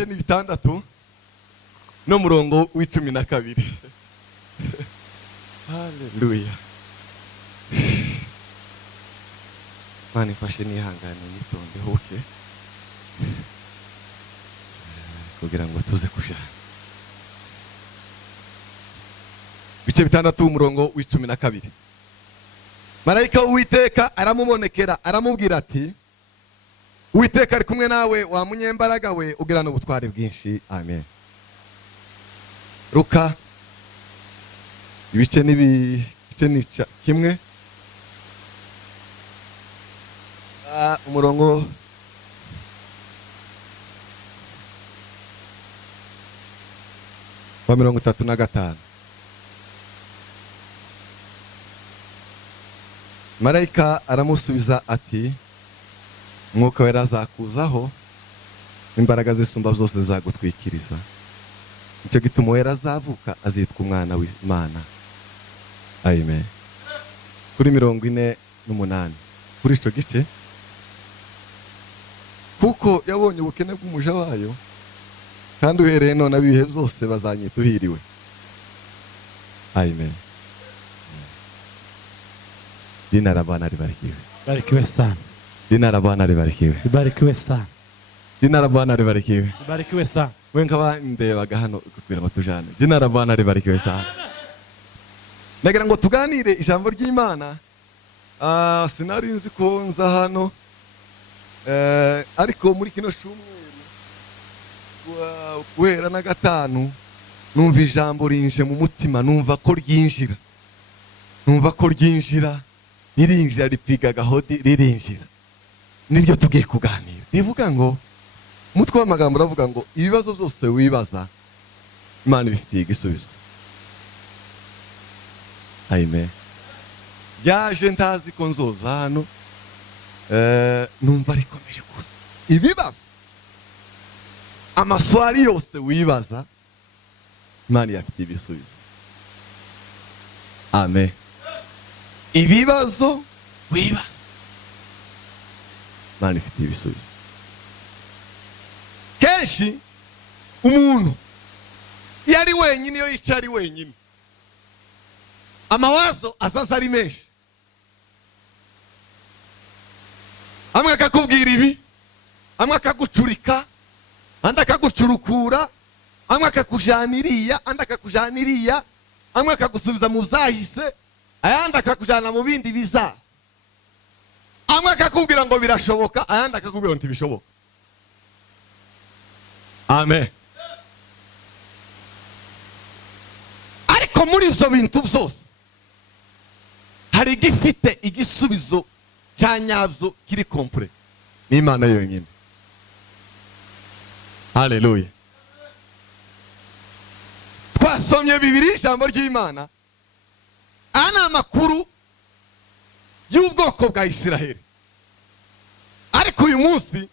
ibice ni bitandatu no murongo w'12. Haleluya. Mani fashe nihangane nitonde hoke kugira ngo tuze kujana. Ibice bitandatu umurongo w'12. Marayika w'Uwiteka aramubonekera aramubwira ati, Uwiteka ari kumwe nawe wa munyembaraga we ugira n'ubutware bwinshi. Amen. Luka ibice ni kimwe umurongo wa 35. Marayika aramusubiza ati, Mwuka wera azakuzaho, imbaraga zisumba zose zagutwikiriza. Nicyo gituma wera azavuka azitwa umwana w'Imana. Amen. Kuri 48 kuri ico gice, kuko yabonye ubukene bw'umuja wayo, kandi uhereye none abihe byose bazanyita uhiriwe. Amen. Jina la Bwana libarikiwe. Barikiwe sana. Jina la Bwana libarikiwe. Barikiwe sana. Jina la Bwana libarikiwe. Barikiwe sana. Wenkaba ndebaga hano kugira ngo tujane. Jina la Bwana libarikiwe sana. Nagira ngo tuganire ijambo ry'Imana. Sinari nzi ko nza hano. Ariko muri kino cyumweru guhera na gatanu numva ijambo rinje mu mutima, numva ko ryinjira. Ririnjira ripiga gahodi ririnjira. Niryo tugiye kuganira. Rivuga ngo umutwe w'amagambo uravuga ngo ibibazo byose wibaza Imana ibifitiye igisubizo. Amen. Yaje ntazi ko nzoza hano, numva rikomeje kuza ibibazo. Amaswari yose wibaza Imana yafitiye ibisubizo. Amen. Ibibazo wibaza Imana ifitiye ibisubizo. Kenshi umuntu yari wenyine, iyo yicaye ari wenyine, amawazo azaza ari menshi. Amwe akakubwira ibi, amwe akagucurika, andi akagucurukura, amwe akakujaniriya, andi akakujaniriya, amwe akagusubiza mu zahise, ayandi akakujana mu bindi bizaza. Amwe akakubwira ngo birashoboka, ayandi akakubwira ngo ntibishoboka. Amen. Ariko muri ibyo bintu byose hari igifite igisubizo cya nyabyo kiri kompure. Ni Imana yonyine. Haleluya. Twasomye Bibiliya, ijambo ry'Imana. Ana amakuru y'ubwoko bwa Isiraheli. Ariko uyu munsi,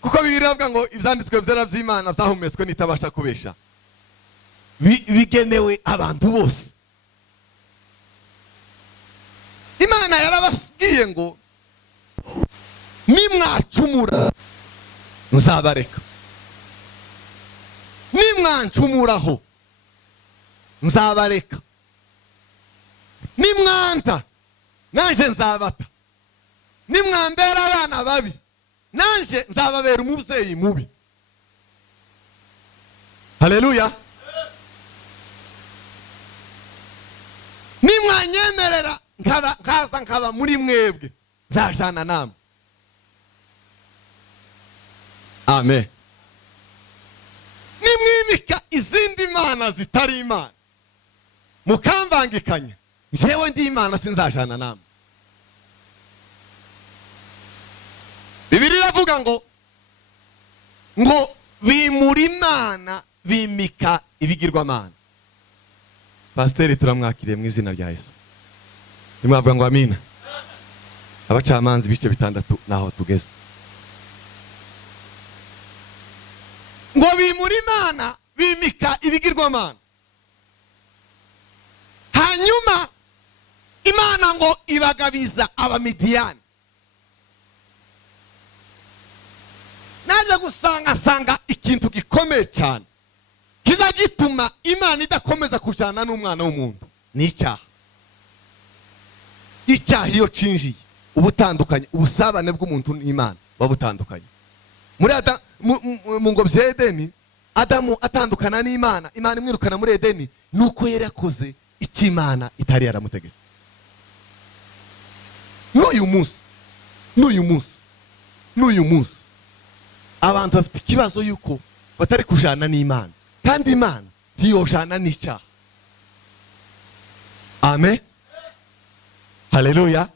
kuko Bibiliya ivuga ngo ibyanditswe byera by'Imana byahumetswe n'itabasha kubesha, bigenewe abantu bose. Imana yarababwiye ngo nimwacumura nzabareka, nimwancumuraho nzabareka, nimwanta nanje nzabata, nimwambera abana babi nanje nzababera umubyeyi mubi. Haleluya. Nimwanyemerera nkaza nkaba muri mwebwe nzajana namwe. Amen. Nimwimika izindi mana zitari Imana, mukamvangikanya, njyewe ndi Imana sinzajana namwe. Bibiliya iravuga ngo bimura Imana, bimika ibigirwamana. Pasiteri turamwakiriye mu izina rya Yesu. Nimwavuga ngo amina. Abacamanza ibice 6 naho tugeze. Ngo bimura Imana, bimika ibigirwamana. Hanyuma Imana ngo ibagabiza Abamidiyani. Naje gusanga ikintu gikomeye cyane kiza gituma imana idakomeza kujana n'umwana w'umuntu ni icyaha. Icyaha iyo cinjiye ubutandukanye, ubusabane bw'umuntu n'imana babutandukanye. Muri mu ngobyi ya Edeni, Adamu atandukana n'Imana, Imana imwirukana muri Edeni, nuko yari yakoze icyo Imana itari yaramutegetse. N'uyu munsi abantu bafite ikibazo yuko batari kujana n'Imana, kandi Imana ntiyojana n'icyaha. Amen, haleluya.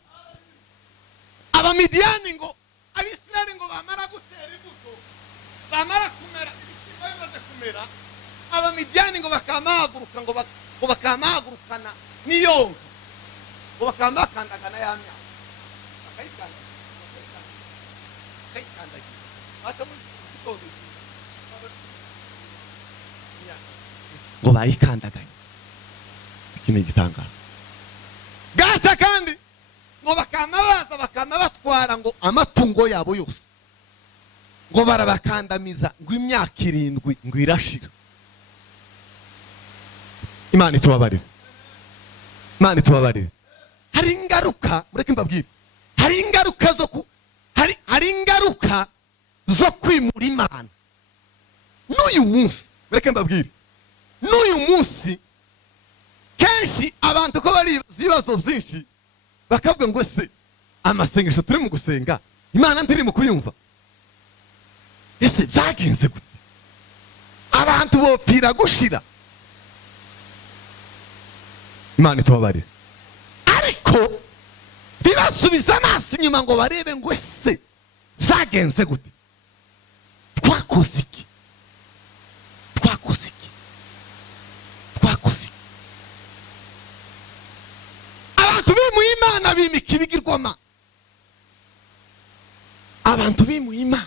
Abamidiyani ngo, Abisirayeli ngo bamara gutera imbuto, bamara kumera, ibishyimbo bimaze kumera, Abamidiyani ngo bakamahaguruka, ngo bakamahagurukana n'iyonka, ngo bakamahakandagana ya myaka, bakayikandagira, ngo bayikandaganye. Iki ni igitangaza. Gaca kandi ngo bakamabaza, bakamabatwara ngo amatungo yabo yose, ngo barabakandamiza, ngo imyaka 7 ngo irashira. Imana itubabarire, Imana itubabarire. Hari ingaruka, mureke mbabwire, hari ingaruka hari ingaruka zo kwimura Imana. N'uyu munsi, mureke mbabwire, n'uyu munsi kenshi abantu ko bari ibibazo byinshi, bakavuga ngo se amasengesho turi mu gusenga Imana ntiri mu kuyumva. Ese byagenze gute? Abantu bopfira gushira. Imana itubabarire. Ariko bibasubiza amaso inyuma ngo barebe ngo ese byagenze gute? Twakoze iki? Abantu bimuye Imana bimika ibigirwamana. Abantu bimuye Imana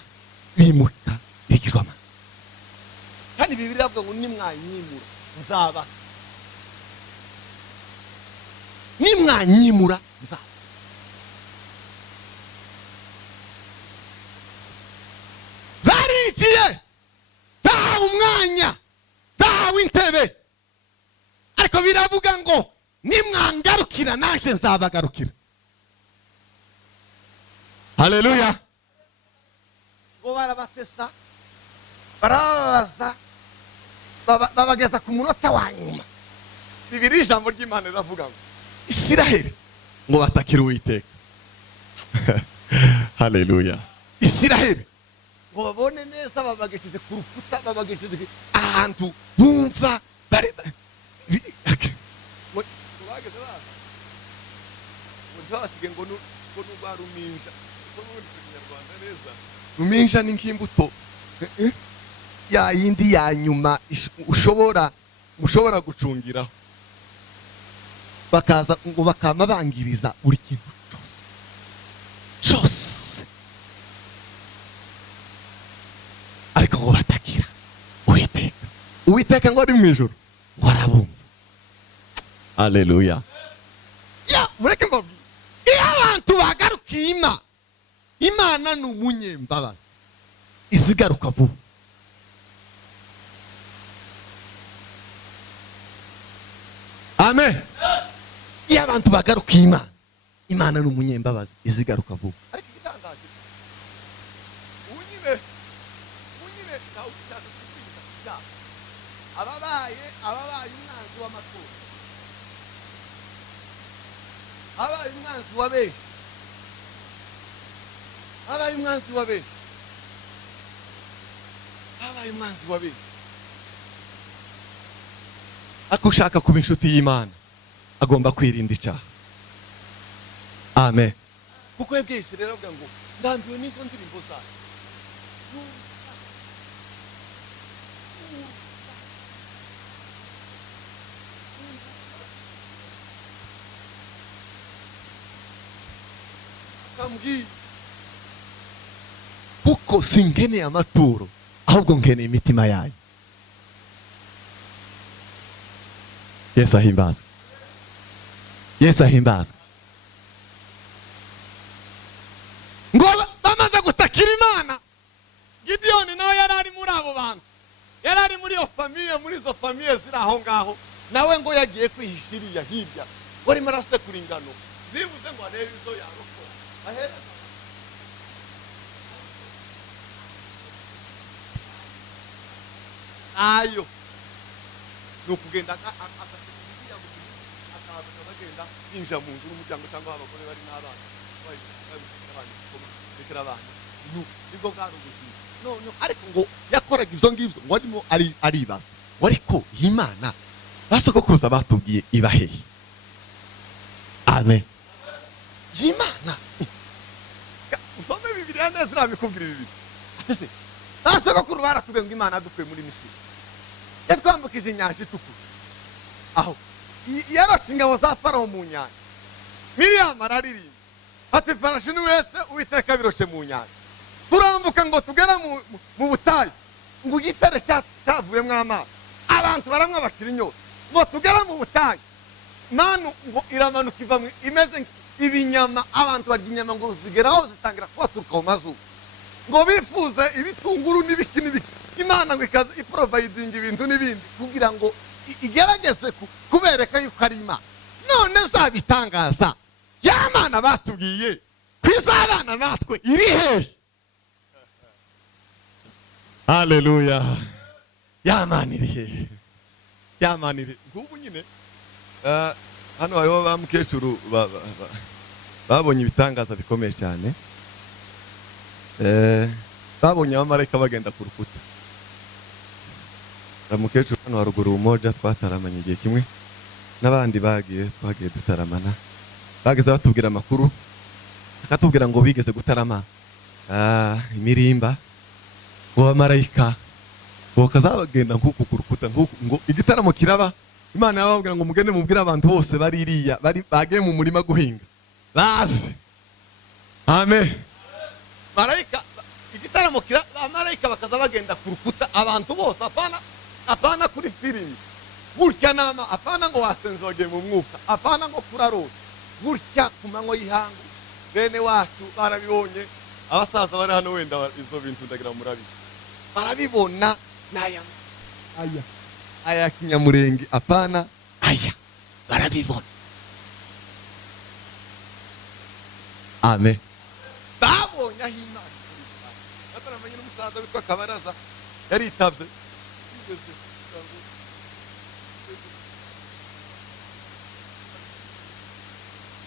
bimuka ibigirwamana. Kandi Bibiliya ivuga ngo nimwanyimura nzaba. Nimwanyimura nzaba. Zariciye, zahawe umwanya, zahawe intebe, ariko biravuga ngo nimwangarukira naje nzabagarukira. Haleluya. Ngo barabatesa, barababaza, babageza ku munota wa nyuma. Bibiliya ijambo ry'Imana riravuga ngo Isiraheli ngo batakira Uwiteka. Haleluya. Isiraheli ngo babone neza, babagesheje ku rukuta, babagesheje ahantu bumva bare ngo nubaruminja, ngo n'ubundi Kinyarwanda neza, ruminja ni nk'imbuto ya yindi ya nyuma ushobora gucungiraho. Bakaza ngo bakama bangiriza buri kintu cyose, ariko ngo batakira Uwiteka ngo ari mu ijuru ngo arabumva. Haleluya. Mureke ngo iyo abantu bagarukiye Imana ni umunyembabazi, izigaruka vuba. Amen. Iyo abantu bagarukiye Imana ni umunyembabazi, izigaruka vuba. Ariko igitangaje, unyine nawe ushaka kwirinda ibyaha, ababaye umwanzi w'amatora, abaye umwanzi wa benshi, abaye umwanzi wa benshi. Ako ushaka kuba inshuti y'Imana agomba kwirinda icyaha. Amen. Kuko yabwise rero avuga ngo ndambiwe n'izo ndirimbo zayo. Kambwi kuko sinkeneye amaturo, ahubwo nkeneye imitima yayo. Yesu ahimbazwe. Yesu ahimbazwe. Ngo bamaze gutakira Imana, Gideon nawe yari ari muri abo bantu. yari ari muri iyo famiye, muri izo famiye ziri aho ngaho, nawe ngo yagiye kwihisha iriya hirya ngo arimo arasekura ingano, zibuze ngo arebe izo yarokora ahereza ayo ni ukugenda akasekura akaza akagenda yinjira mu nzu n'umuryango cyangwa abagore bari n'abana bekera abana, nibwo bwari ubuzima. None ariko ngo yakoraga ibyo ngibyo ngo arimo aribaza ngo ariko Imana basogokuruza batubwiye iba hehe? Amen. Imana usome Bibiliya neza irabikubwira ibi bintu. Atese basogokuru baratubwiye ngo Imana yadukuye muri Misiri, yatwambukije inyanja itukura, aho yarashe ingabo za Farawo mu nyanja. Miriyamu araririmba ati farashi ni wese Uwiteka biroshe mu nyanja, turambuka ngo tugera mu butayu, ngo igitare cyavuyemo amazi, abantu baramwa bashira inyota, ngo tugera mu butayu manu ngo iramanuka iva imeze ibinyama, abantu barya inyama ngo zigeraho zitangira kubaturuka mu mazuru, ngo bifuze ibitunguru n'ibiki n'ibiki, Imana ngo ikaza iprovidinga ibintu n'ibindi kugira ngo igerageze kubereka yuko ari Imana. None zabitangaza ya Mana batubwiye kwizabana natwe iri hehe? Haleluya. Ya Mana iri hehe? Ya Mana iri ngubu nyine hano hariho ba mukecuru babonye ibitangaza bikomeye cyane, babonye abamarayika bagenda ku rukuta. Mukecuru hano haruguru umoja twataramanye igihe kimwe n'abandi twagiye dutaramana, bageze batubwira amakuru, akatubwira ngo bigeze gutarama imirimba, ngo abamarayika ngo kazabagenda nk'uku ku rukuta ngo igitaramo kiraba, Imana yababwira ngo mugende mubwire abantu bose baririya bagiye mu murima guhinga baze. Amen. Marayika igitaramo kiraba, abamarayika bakaza bagenda ku rukuta, abantu bose apana kuri filimi gutya nama, apana ngo wasenze wagiye mu mwuka, apana ngo kurarota gutya ku manywa y'ihangu. Bene wacu barabibonye, abasaza bari hano wenda izo bintu ndagira murabi barabibona, naya aya kinyamurenge apana aya barabibona. Amen. Babonye aho Imana bataramanye n'umusaza witwa Kabaraza yaritavye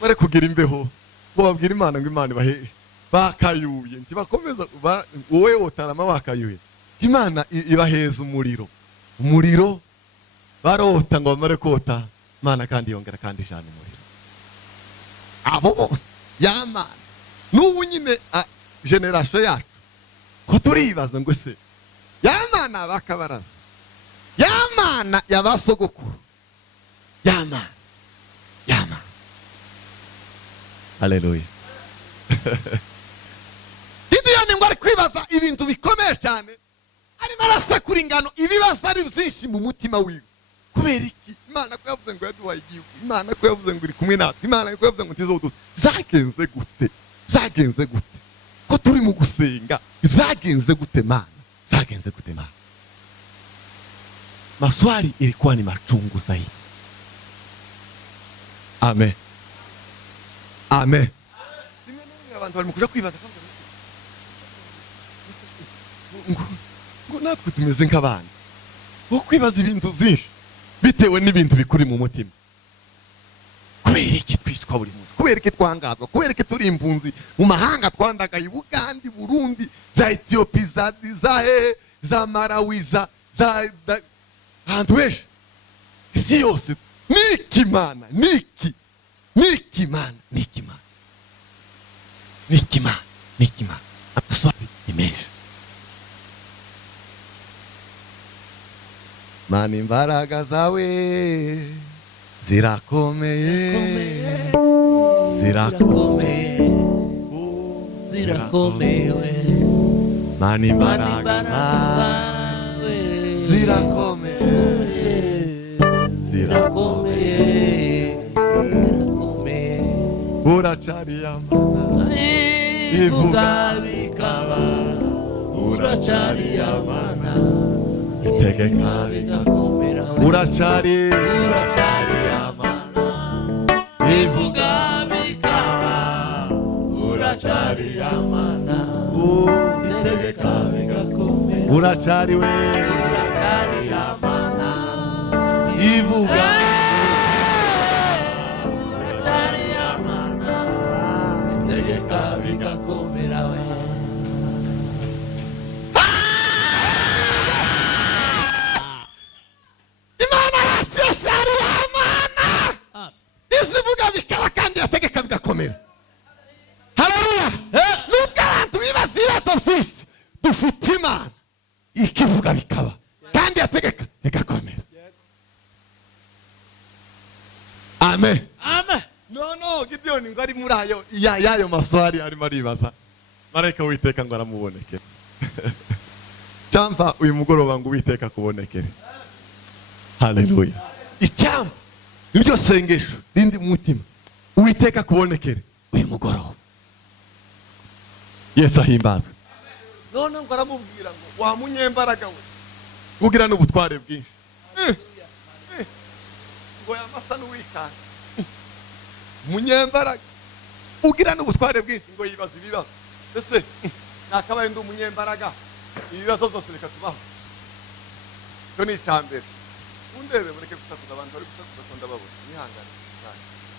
bare kugira imbeho ngo babwire Imana ngo Imana bahe bakayuye, ntibakomeza wowe wotarama bakayuye, Imana ibaheza umuriro barota ngo bamare kota Imana kandi yongera kandi ijana umuriro. Abo bose ya Mana n'ubu nyine generation yacu ko turibaza ngo se ya Mana bakabaraza, ya Mana yabasogokuru, ya Mana. Haleluya. Gideyoni ngo ari kwibaza ibintu bikomeye cyane, arimo arasekura ingano, ibibazo ari byinshi mu mutima wiwe. Kubera iki? Imana ko yavuze ngo yaduhaye igihugu, Imana ko yavuze ngo iri kumwe natwe, Imana ko yavuze ngo ntizodusa. Zagenze gute ko turi mu gusenga? Zagenze gute Mana? Maswali ilikuwa ni machungu zaidi. Amen. Abantu bari mukuja kwibaza ngo natwe tumeze nk'abana bo kwibaza ibintu byinshi bitewe n'ibintu bikuri mu mutima. Kubera iki twicwa buri munsi? Kubera iki twangazwa? Kubera iki turi impunzi mu mahanga, twandagaye Buganda, Burundi, za Ethiopia, za Malawi, za ahantu henshi isi yose? Niki Mana? Amaswali ni menshi. Mana imbaraga zawe zirakomeye. Mana imbaraga zawe zirakomeye. Uracari Mana ivuga bikaba, uracari Mana nitegeka bigakomera we uracari uracyari amana ivuga bikaba uracyari amana nitegeka bigakomera uracari we uracyari amana ivuga uracyari amana nitegeka bigakomera we Imana yacu yose ari amana izivuga bikaba kandi yategeka bigakomera. Haleluya. Nubwo abantu bibaza ibibazo byinshi dufite Imana ikivuga bikaba kandi yategeka bigakomera. Amen. Amen. No, Gideon ngo ari muri ayo yayo maswari arimo aribaza. Marayika witeka ngo aramubonekera. Cyampa uyu mugoroba ngo witeka kubonekere. Haleluya. Icyampa niryo sengesho rindi mu mutima. Uwiteka kubonekere uyu mugoroba. Yesu ahimbazwe. None ngo aramubwira ngo wa munyembaraga we ugira n'ubutware bwinshi. Ngo yamasa n'uwikanga. Munyembaraga ugira n'ubutware bwinshi ngo yibaza ibibazo. Ese nakabaye ndi umunyembaraga ibibazo byose reka tubaho. Cyo ni icyambere. Undebe mureke gusakuza abantu bari gusakuza ko ndababona. Nihangane.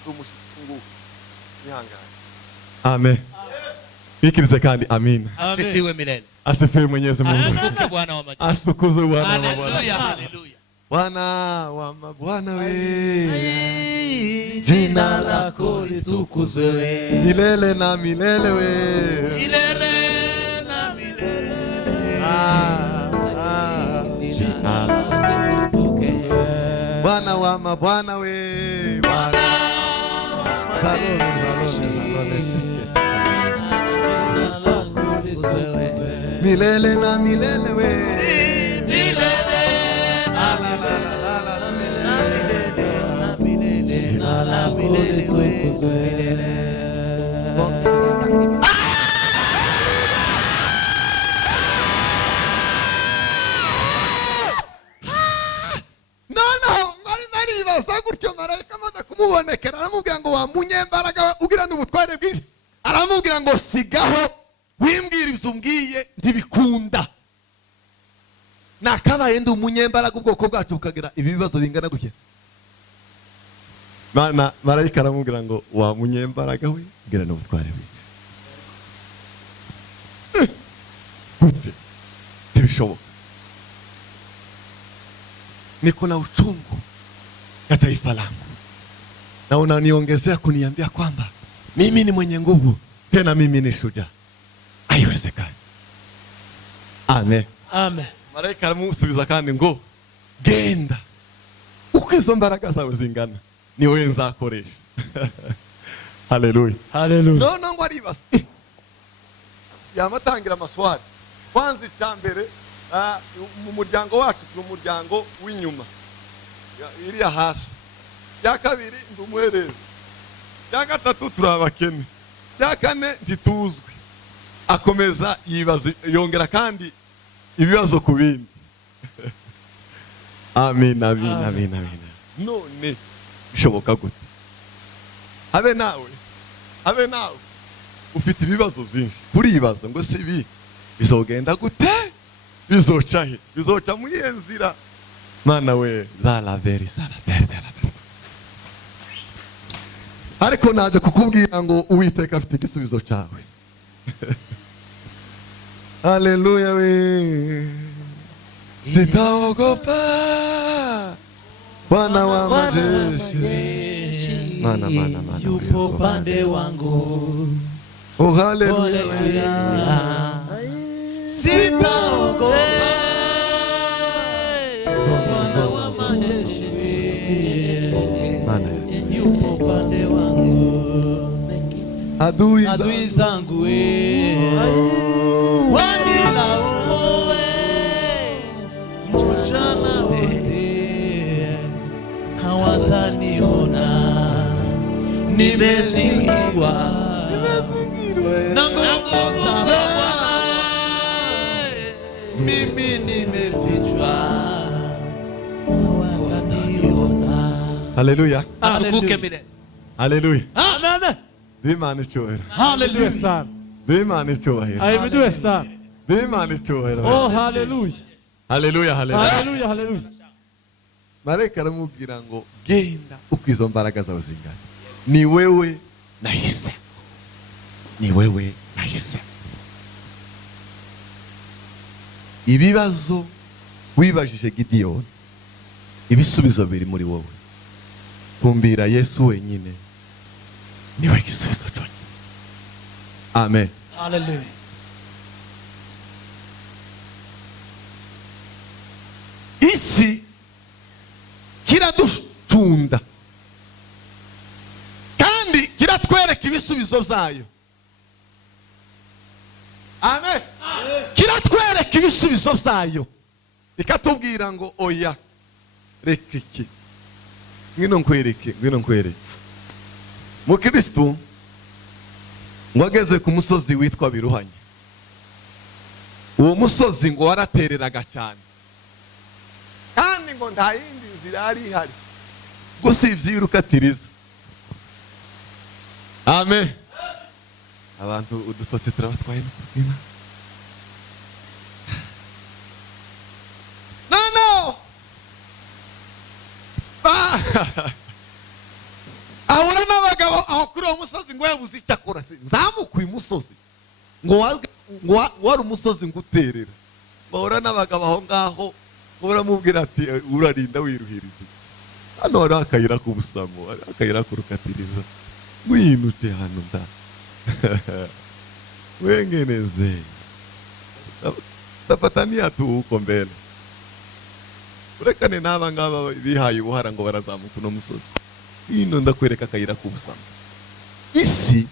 Umushyikungu. Nihangane. Amen. Ikirize kandi amina. asifiwe milele Asifiwe Mwenyezi Mungu. atukuke Bwana wa majeshi Atukuzwe Bwana wa haleluya mabwana. haleluya Bwana wa mabwana we. jina lako litukuzwe we Milele na milele we. milele na milele Jina lako litukuzwe Bwana wa mabwana we. Bwana Salome. Milele na milele we. milele na milele na milele we Noneho ngari naribaza gutyo marayika amaze kumubonekera aramubwira ngo wa munyembaraga ugira n'ubutware bwinshi aramubwira ngo sigaho wimbwira ibyo umbwiye ntibikunda. Nakabaye ndi umunyembaraga ubwoko bwacu bukagira ibibazo bingana gutya. Marayika aramubwira ngo wa munyembaraga we ugira n'ubutware bwinshi. Gute ntibishoboka. Niko na uchungu ya taifa langu na unaniongezea kuniambia kwamba mimi ni mwenye nguvu tena mimi ni shujaa. Haiwezekani. Amen. Amen. Marayika aramusubiza kandi ngo genda uko izo mbaraga zawe zingana ni wowe nzakoresha. Haleluya. Hallelujah. None ngo aribaza yamatangira amaswari. Kwanza icyambere mu muryango wacu turi umuryango w'inyuma iriya hasi. Ya kabiri ndi umuhereza. Ya gatatu turi abakene. Ya kane ntituzwi. Akomeza yibaza yongera kandi ibibazo ku bindi. Amen, amen, amen, amen. None bishoboka gute? Habe nawe ufite ibibazo byinshi kuribaza ngo si ibi bizogenda gute, bizoca he, bizoca mu yenzira. Mana we la veri sala ariko naje kukubwira ngo Uwiteka afite igisubizo cyawe. Haleluya we. Sitaogopa Bwana wa majeshi. Mana yupo pande wangu. Oh haleluya. Sitaogopa Bwana wa majeshi. Mana yupo pande wangu. adui zangu we wanilaumu we mchana wote hawataniona nimezingirwa na nguvu za Bwana mimi nimefichwa haleluya Atukuke milele. haleluya Amen. bimana icyubahiro Hallelujah sana. bimana icyubahiro Ahimidiwe sana. bimana icyubahiro Oh hallelujah. haleluya haleluya Hallelujah hallelujah. marayika aramubwira ngo genda uko izo mbaraga zawe zingana ni wewe nahise ni wewe nahise ibibazo wibajije Gideyoni ibisubizo biri muri wowe kumbira Yesu wenyine niwe gisubizo cyonyine amen Hallelujah. isi kiraducunda kandi kiratwereka ibisubizo byayo amen kiratwereka ibisubizo byayo ikatubwira ngo oya reka iki ngwino nkwereke mukristo ngo ageze ku musozi witwa Biruhanya uwo musozi ngo waratereraga cyane kandi ngo nta yindi nzira yari ihari gusa ibyirukatiriza amen abantu udutotsi turabatwaye no kubwima no ahura n'abagabo aho kuri uwo musozi ngo yabuze icyo akora nzamukuye umusozi ngo wari umusozi ngo uterera bahura n'abagabo aho ngaho ngo baramubwira ati urarinda wiruhiriza hano hari akayira k'ubusamo akayira k'urukatiriza ngwinute hano nda wengeneze tafatania tu huko mbele urekane n'aba ngaba bihaye ubuhara ngo barazamuka uno musozi hino ndakwereka akayira k'ubusamo isi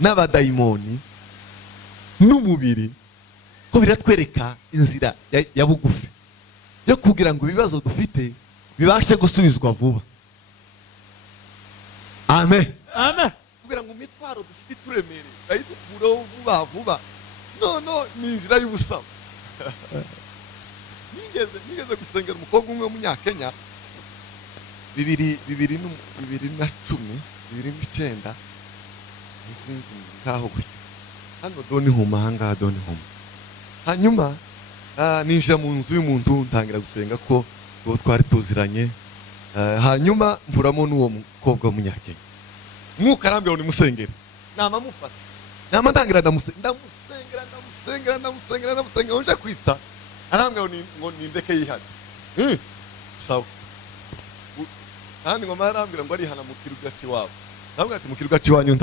n'abadayimoni n'umubiri ko biratwereka inzira ya bugufi yo kugira ngo ibibazo dufite bibashe gusubizwa vuba amen Amen. kugira ngo imitwaro dufite turemereye bayitukureho vuba no ni inzira y'ubusamo nigeze gusengera umukobwa umwe w'umunyakenya 2010 nkaho gutyo hano doni huma ahangaha doni huma hanyuma ninjira mu nzu y'umuntu ntangira gusenga ko uwo twari tuziranye hanyuma mburamo n'uwo mukobwa w'umunyakenya mwuka arambwira ngo nimusengere nama mufata nama ntangira ndamusengera nje kwisa arambwira ngo nindeke yihana sawa kandi ngo marambwira ngo arihana mu kiruga cy'iwabo ndabwira ati mu kiruga cy'iwanyu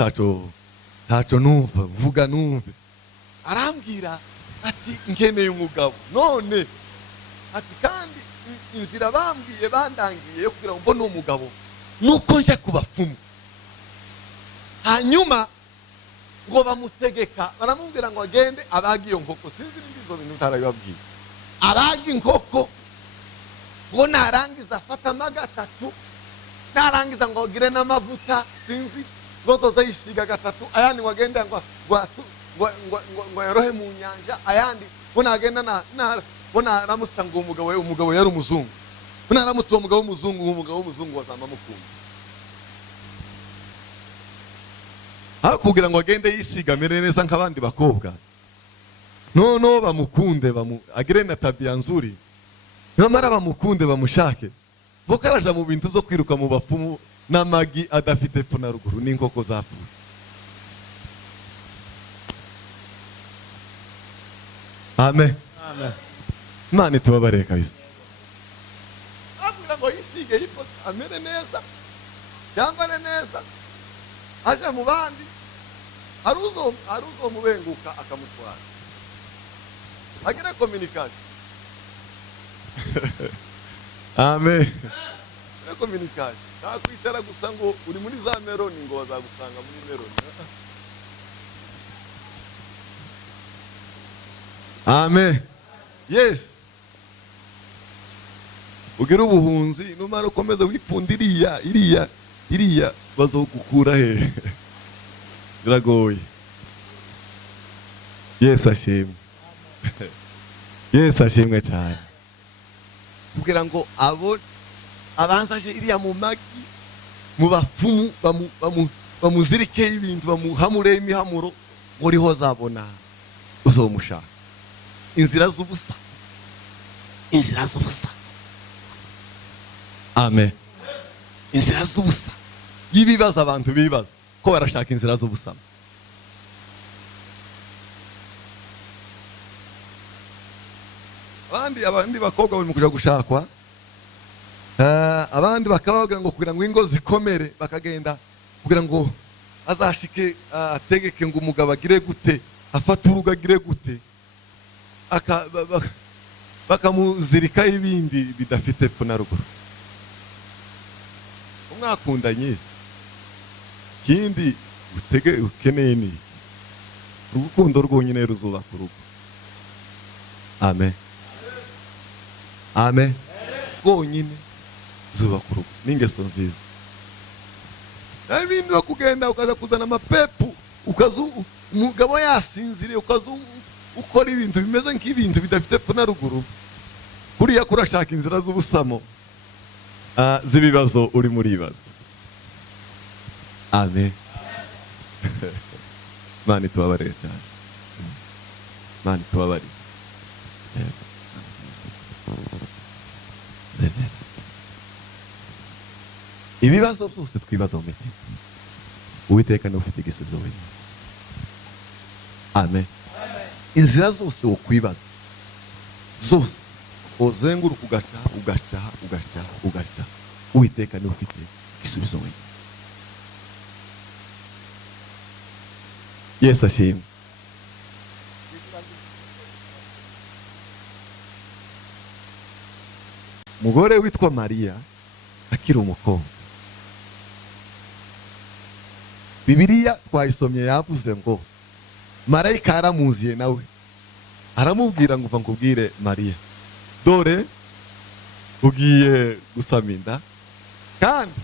ntaco numva vuga numve arambwira ati nkeneye umugabo none ati kandi inzira bambwiye bandangiye yo kugira ngo mbone umugabo nuko nje kubapfumu hanyuma ngo bamutegeka baramubwira ngo agende abaga iyo nkoko sinzi n'ibyo bintu ntarabibabwiye abaga inkoko ngo narangiza afata gatatu narangiza ngo agire n'amavuta sinzi ngozo zayisiga gatatu ayandi ngo agende ngo yarohe mu nyanja ayandi ngo nagenda ngo naramutsa ngo umugabo yari umuzungu ngo naramutsa umugabo w'umuzungu wazamba mukunda aho kugira ngo agende yisigamire neza nk'abandi bakobwa no bamukunde agire na tabia nzuri nyamara bamukunde bamushake boka araja mu bintu byo kwiruka mu bapfumu n'amagi adafite epfo na ruguru n'inkoko zapfuye amen Imana itubabarire kabisa abwira ngo yisige yifoto amere neza yambare neza aje mu bandi hari uzomubenguka akamutwara agire communication amen communication nakwitera gusa ngo uri muri za meloni ngo bazagusanga muri meloni amen yes ugera ubuhunzi numara ukomeza wipfunda iriya bazogukura he biragoye yes ashimwe yes ashimwe cyane kugira ngo abanza aje iriya mu magi mu bapfumu bamuzirikeho ibintu bamuhamureho imihamuro muriho zabona uzomushaka. Inzira z'ubusa, inzira z'ubusa. Amen. Inzira z'ubusa y'ibibazo abantu bibaza ko barashaka inzira z'ubusa. Abandi bakobwa bari mu kuja gushakwa, abandi bakaba bagira ngo kugira ngo ingo zikomere bakagenda kugira ngo azashike ategeke ngo umugabo agire gute, afate urugo agire gute, bakamuzirikaho ibindi bidafite epfo na ruguru. Umwakundanye ikindi ukeneye ni urukundo rwonyine ruzubaka urugo. Amen. Amen. Rwonyine ruzubaka urugo n'ingeso nziza. Ibindi bakugenda ukaza kuzana amapepu, ukaza umugabo yasinziriye, ukaza ukora ibintu bimeze nk'ibintu bidafite epfo na ruguru, kuriya kurashaka inzira z'ubusamo z'ibibazo uri muribaza. Amen. Mani tubabarire cyane. Mani tubabarire. Ibibazo byose twibaza mu mitima, Uwiteka niwe ufite igisubizo wenyine. Amen. Inzira zose ukwibaza zose uzenguruka ugaca, Uwiteka niwe ufite igisubizo wenyine. Yesu ashimwe. Umugore witwa Mariya akiri umukobwa, Bibiliya twayisomye yavuze ngo marayika aramuziye nawe aramubwira ngo uva nkubwire Mariya, dore ugiye gusama inda kandi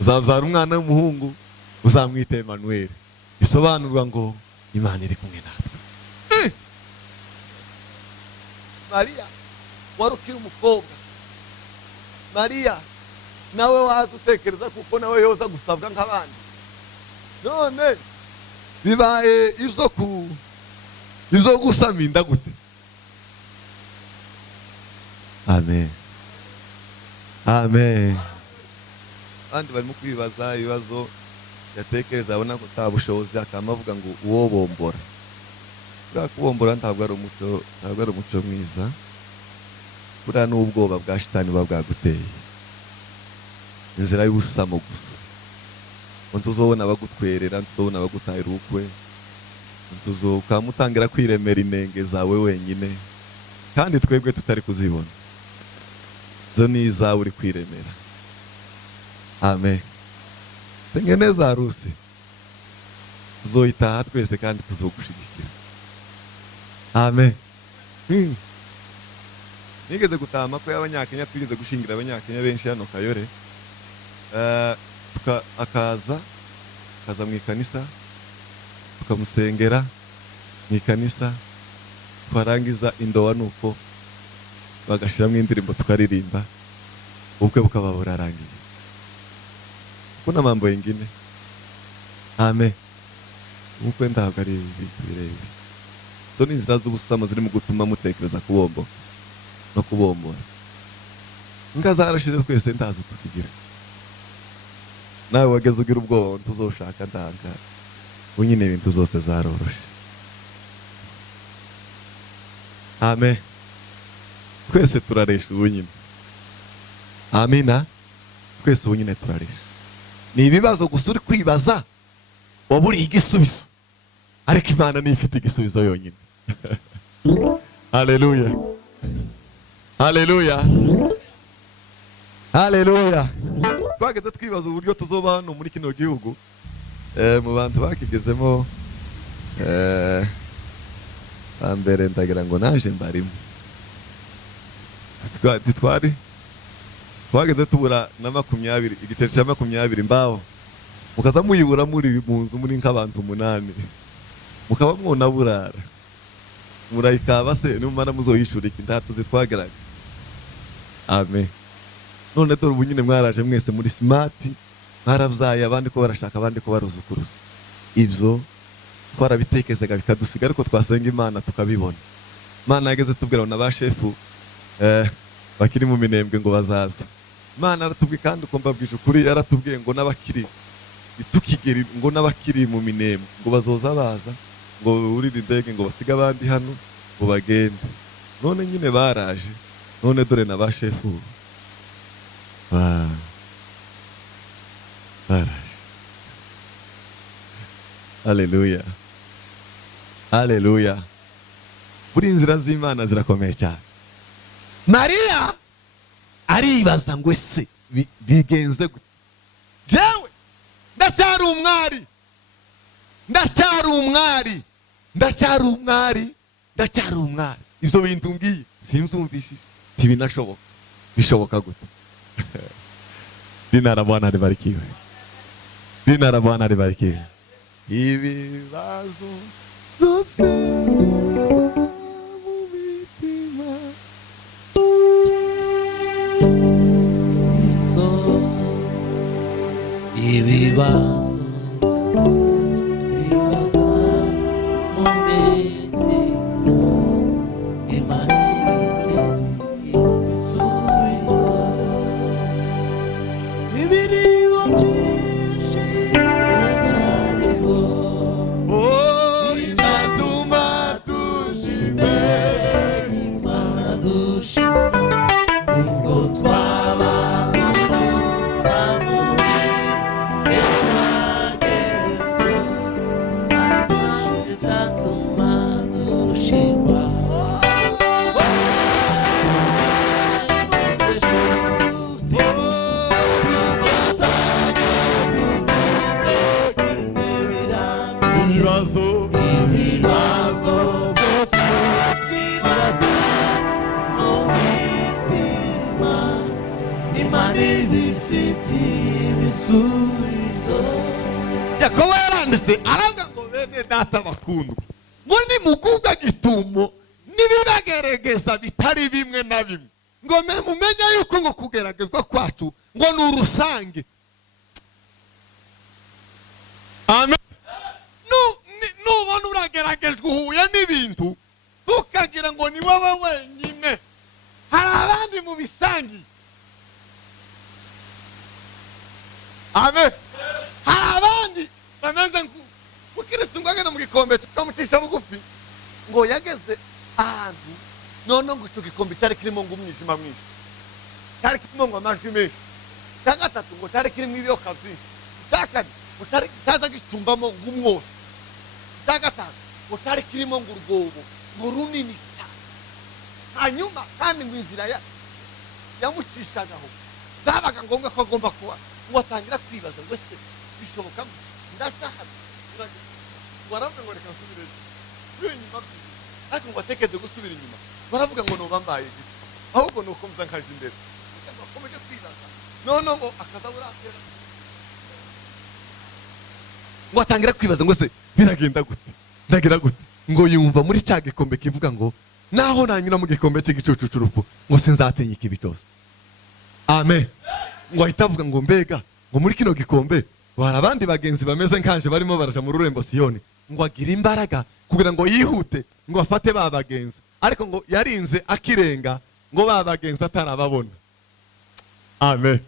uzabyara umwana w'umuhungu uzamwita Emmanuel, bisobanurwa ngo Imana iri kumwe natwe. Mariya wari ukiri umukobwa, Mariya nawe waza utekereza kuko nawe yoza gusabwa nk'abandi, none bibaye ibyo gusama inda gute? Amen. Amen. Abandi barimo kwibaza ibibazo yatekereza abona ko nta bushobozi, akaba avuga ngo uwo bombora. Buriya kubombora ntabwo ari umuco mwiza, buriya n'ubwoba bwa shitani buba bwaguteye. Inzira y'ubusamo gusa, ntuzobona abagutwerera, ntuzobona abagutahira ubukwe, ukamutangira kwiremera inenge zawe wenyine kandi twebwe tutari kuzibona. Zo ni izawe uri kwiremera. Amen. Tengeneza harusi, tuzoyitaha twese kandi tuzogushigikira. Amen. Nigeze gutaha amakwe y'Abanyakenya, twigeze gushingira Abanyakenya benshi hano Kayore, akaza mu ikanisa tukamusengera mu ikanisa, twarangiza indowa nuko bagashiramo indirimbo tukaririmba, ubukwe bukaba burarangiye. Kuna mambo yengine. Amen. Ubukwe ntabwo ari ibintu birebire. Zo ni inzira z'ubusamo ziri mu gutuma mutekereza kubombo no kubombora. Inka zarashize twese ntazo tukigira. Nawe wageze ugira ubwoba tuzoshaka ndanga, unyine ibintu zose zaroroshe. Amen. Twese turaresha ubunyine. Amina. Twese ubunyine turaresha. Ni ibibazo gusa uri kwibaza waburiye igisubizo, ariko Imana niyo ifite igisubizo yonyine. Haleluya. Haleluya. Haleluya. Twageze twibaza uburyo tuzoba hano muri kino gihugu, mu bantu bakigezemo ambere ndagira ngo naje mbarimo. Twageze tubura na 20, igiceri cya 20 mbaho, mukaza muyibura muri mu nzu muri nk'abantu 8, mukaba mwona burara, murayikaba se n'umwana muzoyishura iki ndatuzi twageraga. Amen. none dore ubu nyine mwaraje mwese muri smart, mwarabyaye abandi ko barashaka abandi ko baruzukuruza. Ibyo twarabitekerezaga bikadusiga, ariko twasenga Imana tukabibona. Imana yageze tubwira na ba shefu bakiri mu minembwe ngo bazaza. Imana aratubwiye kandi uko mbabwije ukuri, yaratubwiye ngo n'abakiri itukigeri ngo n'abakiri mu minembwe ngo bazoza baza, ngo urira indege ngo basiga abandi hano ngo bagende. None nyine baraje, none dore na ba shefu baraje. Haleluya, haleluya. Buri inzira z'Imana zirakomeye cyane. Mariya aribaza ngo ese bigenze gute? Jewe ndacyari umwari, ndacyari umwari, ndacyari umwari, ndacyari umwari. Ibyo bintu ngiye simzumvishije, ntibinashoboka. Bishoboka gute? Jina la Bwana libarikiwe, jina la Bwana libarikiwe. Ibibazo byose mu mitima ibibazo byose twibaza mu mitima, Imana ibifitiye ibisubizo. Ibiriho byinshi biracyariho, bitatuma tushimira Imana dushima, ubwo twaba tunyura mu bigeragezo, ariko bitatuma dushima. ibibazo Ibibazo byose twibaza mu mitima, Imana ibifitiye ibisubizo. Yakobo yaranditse aravuga ngo bene data bakundwa, ngo nimugubwa gitumo n'ibibagerageza bitari bimwe na bimwe, ngo mumenye yuko ngo kugeragezwa kwacu ngo ni urusange. Amen. Nubona urageragejwe uhuye n'ibintu tukagira ngo ni wowe wenyine, hari abandi mu bisangiye. Amen. Hari abandi bameze nk'ukirisitu ngo ageze mu gikombe tukamucisha bugufi, ngo yageze ahantu none ngo icyo gikombe cyari kirimo ngo umwijima mwinshi, cyari kirimo ngo amajwi menshi. Cya gatatu ngo cyari kirimo ibiyoka byinshi. Cya kane ngo cyari cyaza gicumbamo ngo umwotsi. Cya gatanu ngo cyari kirimo ngo urwobo ngo runini cyane. Hanyuma kandi ngo inzira yamucishagaho zabaga ngombwa ko agomba kuba, ngo atangira kwibaza ngo ese bishoboka ndashaka waravuga ngo reka nsubire inyuma, ariko ngo atekereze gusubira inyuma, baravuga ngo noba mbaye gito, ahubwo ni uko mza nkaje imbere. Akomeje kwibaza none ngo akazabura atera, ngo atangira kwibaza ngo se biragenda gute, ndagira gute, ngo yumva muri cya gikombe kivuga ngo naho nanyura mu gikombe cy'igicucucurupu ngo sinzatinya ikibi cyose. Amen. Ngo ahita avuga ngo mbega ngo muri kino gikombe hari abandi bagenzi bameze nkanje barimo baraja mu rurembo Siyoni, ngo agira imbaraga kugira ngo yihute ngo afate ba bagenzi, ariko ngo yarinze akirenga ngo ba bagenzi atarababona. Amen.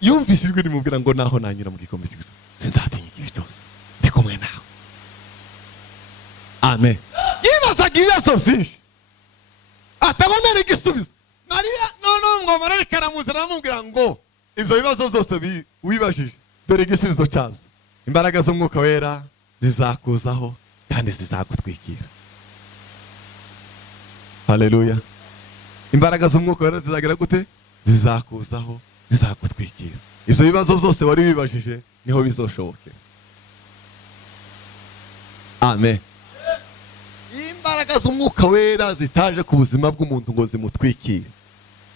Yumvise ijwi rimubwira ngo naho nanyura mu gikombe cy'igicucu sinzatinya ikibi cyose, ndi kumwe nawe. Amen. Yibazaga ibibazo byinshi atabonera igisubizo. Mariya none ngo marayika aramuzana aramubwira ngo ibyo bibazo byose wibajije dore igisubizo cyazo, imbaraga z'umwuka wera zizakuzaho kandi zizagutwikira. Haleluya. Imbaraga z'umwuka wera zizagira gute? Zizakuzaho, zizagutwikira. Ibyo bibazo byose wari wibajije niho bizoshobokera. Amen. Imbaraga z'umwuka wera zitaje ku buzima bw'umuntu ngo zimutwikire,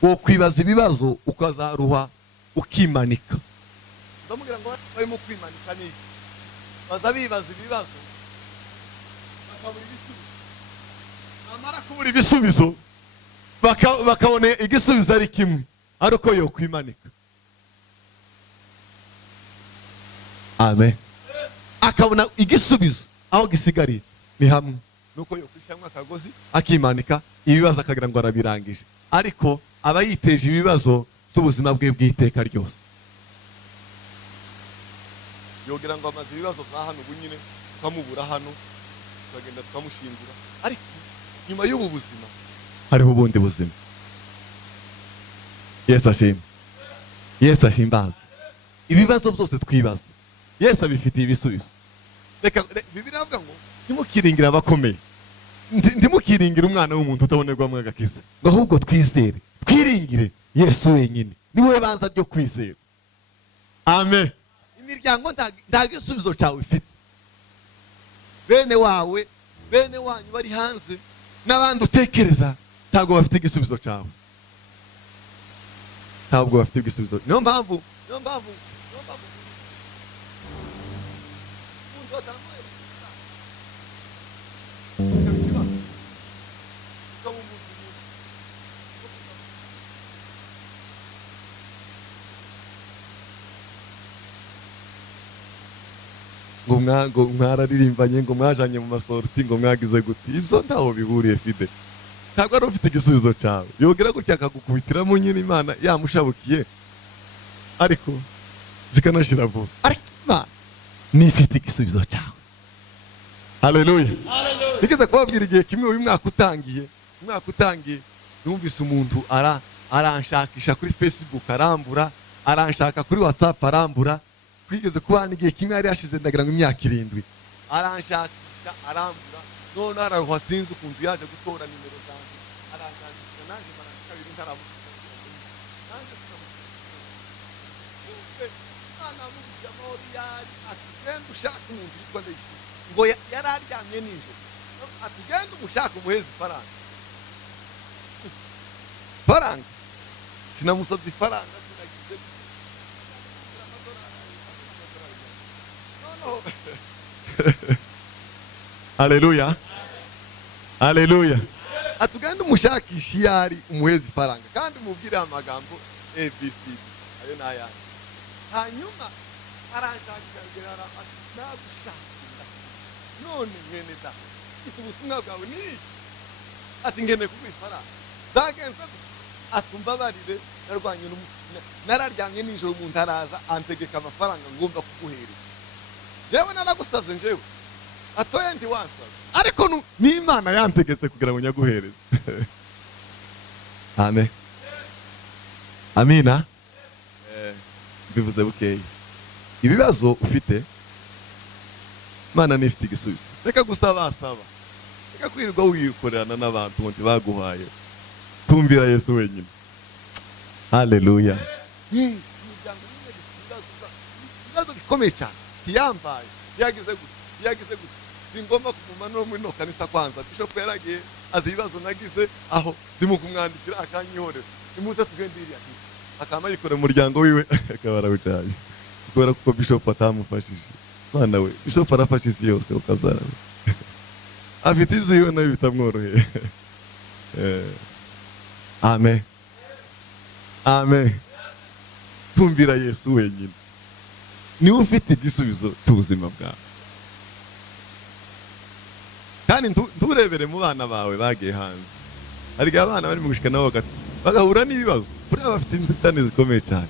wo kwibaza ibibazo ukazaruha ukimanika. Ndamubwira ngo barimo kwimanika ni baza bibaza ibibazo bakabura ibisubizo, amara kubura ibisubizo bakabona igisubizo ari kimwe, ari uko yokwimanika. Amen. Akabona igisubizo aho gisigariye ni hamwe nuko yokwishamwa akagozi akimanika, ibibazo akagira ngo arabirangije, ariko aba yiteje ibibazo z'ubuzima bwe bw'iteka ryose. Yogira ngo amaze ibibazo nka hano bunyine tukamubura hano, tukagenda tukamushingura, ariko nyuma y'ubu buzima hariho ubundi buzima. Yesu ashimwe, Yesu ahimbazwe. Ibibazo byose twibaza Yesu abifitiye ibisubizo. Reka Bibiliya avuga ngo ntimukiringire abakomeye, ntimukiringire umwana w'umuntu utabonerwamo agakiza, ngo ahubwo twizere, twiringire Yesu wenyine, niwe banza ryo kwizera. Amen. Imiryango nta gisubizo cyawe ifite. Bene wawe, bene wanyu bari hanze n'abandi utekereza ntabwo bafite igisubizo cyawe, ntabwo bafite igisubizo. Niyo mpamvu ngo mwararirimbanye, ngo mwajanye mu masorti, ngo mwagize guti. Ibyo ntaho bihuriye Fide. Ntabwo ari ufite igisubizo cyawe. Yogira gutya akagukubitiramo nyine Imana yamushabukiye, ariko zikanashira vuba. Ariko Imana nifite igisubizo cyawe. Haleluya. Nigeze kubabwira igihe kimwe uyu mwaka utangiye, numvise umuntu aranshakisha kuri Facebook arambura, aranshaka kuri WhatsApp arambura. Twigeze kubana igihe kimwe yari yashize ndagira ngo imyaka 7, aranshakisha arambura, none araho sinzi ukuntu yaje gutora nimero zanjye, arangandika nanjye marandika biri ntarabuka nanjye Imana mubya mori yari atugenda ushaka umuntu yitwa Ndayishimiye, ngo yari aryamye nijoro, atugenda umushaka umuhezi faranga sinamusabye ifaranga, sinagize Haleluya. Haleluya. Atugenda umushakisha yari umuhezi faranga, kandi mubwire amagambo ABC ayo nayandi. Hanyuma aranshakira ngera ati nagushakira, none mwene da ubutumwa bwawe ni ati ngene kubifaranga zagenze atumva barire narwanye nararyamye nijoro umuntu araza antegeka amafaranga ngomba kuguhereza. Jewe naragusavye njewe atoye ndi wansaza, ariko ni Imana yantegetse kugira ngo nyaguhereze. Amen. Amina. Bivuze bukeye ibibazo ufite Imana nifite igisubizo. Reka gusaba, reka kwirirwa wikorerana n'abantu ngo baguhaye, tumvira Yesu wenyine. Haleluya. Ibibazo bikomeye cyane, tiyambaye yagize gute singomba kuguma no muri no kanisa kwanza. Bishop yaragiye azi ibibazo nagize aho ndimo kumwandikira akanyihorera, imuze tugendiriye akama yikore umuryango wiwe akabara bucaye, kubera kuko Bishop atamufashije. Bana we Bishop arafashe isi yose ukabyara afite ibyo nayo bitamworoheye. Amen. Amen. Tumvira Yesu wenyine, niwe ufite igisubizo cy'ubuzima bwawe. Kandi nturebere mu bana bawe bagiye hanze, ariko abana bari mu gushika nabo bagahura n'ibibazo, kuri bafite inzitane zikomeye cyane,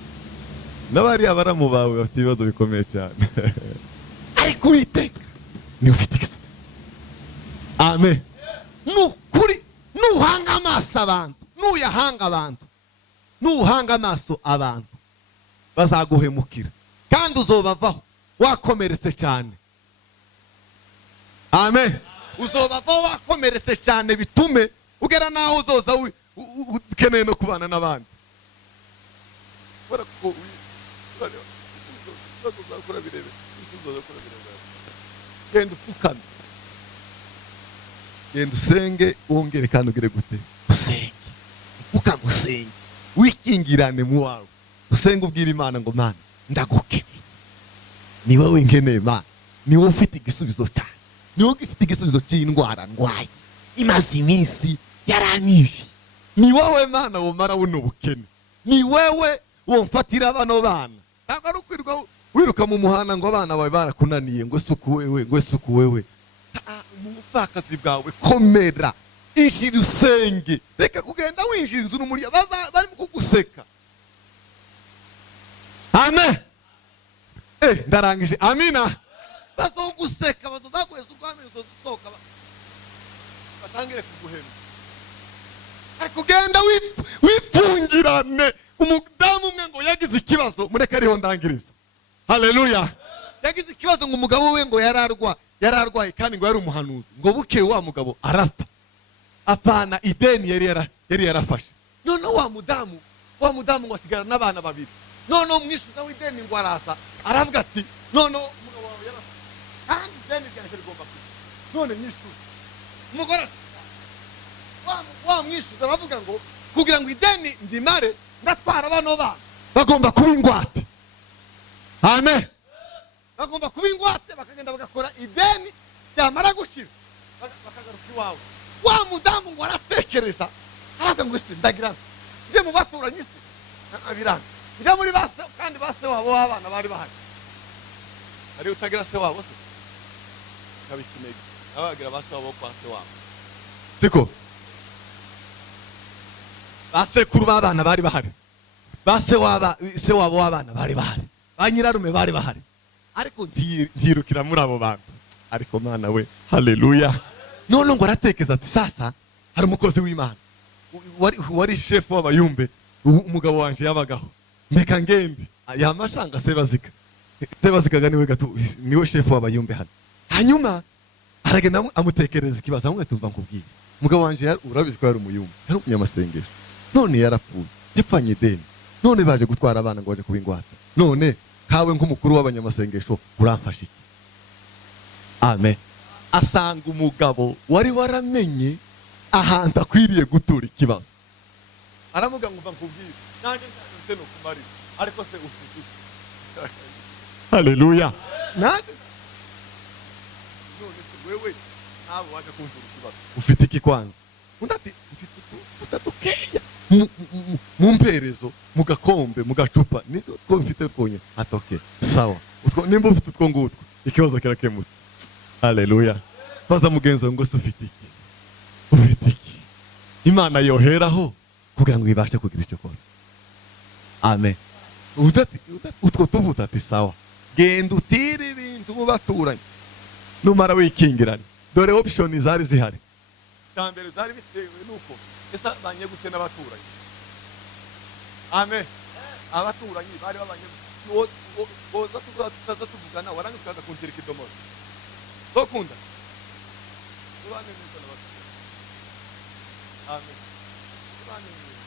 n'abari abaramu bawe bafite ibibazo bikomeye cyane. Ariko Uwiteka niwe ufite igisubizo. Amen. Nukuri nuhanga amaso abantu, nuyahanga abantu, nuhanga amaso abantu bazaguhemukira kandi uzobavaho wakomeretse cyane. Amen. Uzobavaho wakomeretse cyane bitume ugera naho uzoza ukeneye no kubana n'abandi. Genda upfukame, genda usenge, wongere kandi ugire gute usenge, upfukame usenge, wikingirane mu wawe, usenge ubwira Imana ngo Mana ndagukeneye, ni wowe nkeneye Mana, ni wowe ufite igisubizo cyane, ni wowe ufite igisubizo cy'indwara ndwaye imaze iminsi yaranyishe, ni wowe Mana wumara buno bukene, ni wewe womfatira bano bana. Ntabwo ari ukwirirwa wiruka mu muhanda ngo abana bawe barakunaniye ngo suku wewe ngo suku wewe. Umupfakazi bwawe komera injira usenge, reka kugenda winjira inzu n'umurya barimo kuguseka. Amen. Ndarangije. Amina. Bazoguseka bazozaguheza ubwami uzosohoka batangire kuguhema. Ariko ugenda wipfungirane. Umudamu umwe ngo yagize ikibazo, mureka ariho ndangiriza. Haleluya. Yagize ikibazo ngo umugabo we ngo yararwaye kandi ngo yari umuhanuzi, ngo buke wa mugabo arapfa. Apana ideni yari yarafashe. None wa mudamu ngo asigara n'abana babiri. None umwishuza w'ideni ngo araza aravuga ati none umugabo wawe yarafashe kandi ideni ryanjye rigomba kuba. None nyishuza umugore wa mwishuza bavuga ngo kugira ngo ideni ndimare ndatwara bano bana bagomba kuba ingwate. Amen. Bagomba kuba ingwate bakagenda bagakora ideni ryamara gushira bakagaruka iwawe. Wa mudamu ngo aratekereza aravuga ngo ese ndagira nje mu baturanyi se abiranga njya muri base kandi base wabo w'abana bari bahari. Ari utagira se wabo se kabikinege abagira base wabo kwa se wabo siko base kuru b'abana bari bahari. Base se wabo w'abana bari bahari. Ba nyirarume bari bahari. Ariko ntirukira muri abo bantu. Ariko mana we haleluya. None ngo aratekeza ati sasa hari umukozi w'Imana wari chef w'abayumbe umugabo wanje yabagaho. Meka ngende yamashanga Sebazika niwe gato niwe chef w'abayumbe hano. Hanyuma aragenda amutekereza ikibazo amwe tumva nkubwiye. Umugabo wanje urabizi ko yari umuyumbe, yari umunyamasengesho. None yarapfuye yapfanye ideni. None baje gutwara abana ngo baje kubingwata. None kawe nk'umukuru w'abanyamasengesho uramfasha iki? Amen. Asanga umugabo wari waramenye ahantu akwiriye gutura ikibazo. Aramuga ngo mva nkubwire nanjye nse no kumarira ariko se ufite. Haleluya. Nanjye none wewe nabo waje kumvura ikibazo ufite iki kwanza? Undati ufite utadukeya mu mperezo mu gakombe mu gacupa nito ko mfite twonye atoke sawa utwo nimba ufite utwo ngutwo ikibazo kirakemutse. Haleluya. Baza mugenzo ngo ufite iki? Ufite iki? Imana yoheraho kugira ngo ibashe kugira icyo kora. Amen. Utwo tuvuta ati sawa genda utire ibintu mu baturanyi numara wikingirane. Dore option zari zihari. Cyambere zari bitewe nuko esa banye gute n'abaturanyi. Amen. Abaturanyi bari babanye boza tuvugana warangi tukaza kuntira ikidomoro. Dokunda. Ubane neza n'abaturanyi. Amen. Ubane neza.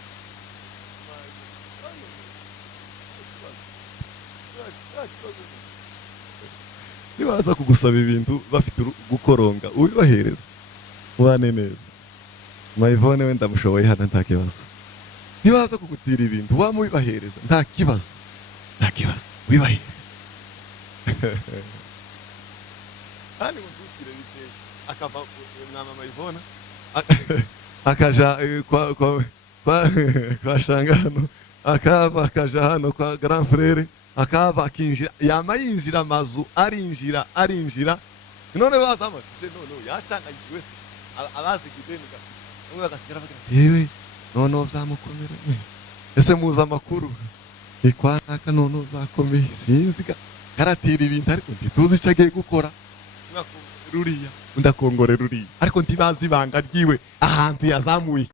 Nibaza kugusaba ibintu bafite gukoronga ubibahereza. Ubane neza. Mayivone wenda mushoboye hana nta kibazo. Nibaza kugutira ibintu wamubibahereza nta kibazo. Nta kibazo. Wibahereza. Ani mundukire bite akava mwama Mayivona akaja kwa shangano akaja hano kwa grand frère akava akinjira yamayinjira amazu arinjira none bazama no yacanganyijwe abazi kideni umwe agasigara avuga yewe none uzamukomera ese muza amakuru ikwanaka none uzakomeye sinziga karatira ibintu ariko ntituzi icyo agiye gukora ruriya undakongore ruriya ariko ntibazi ibanga ryiwe ahantu yazamuye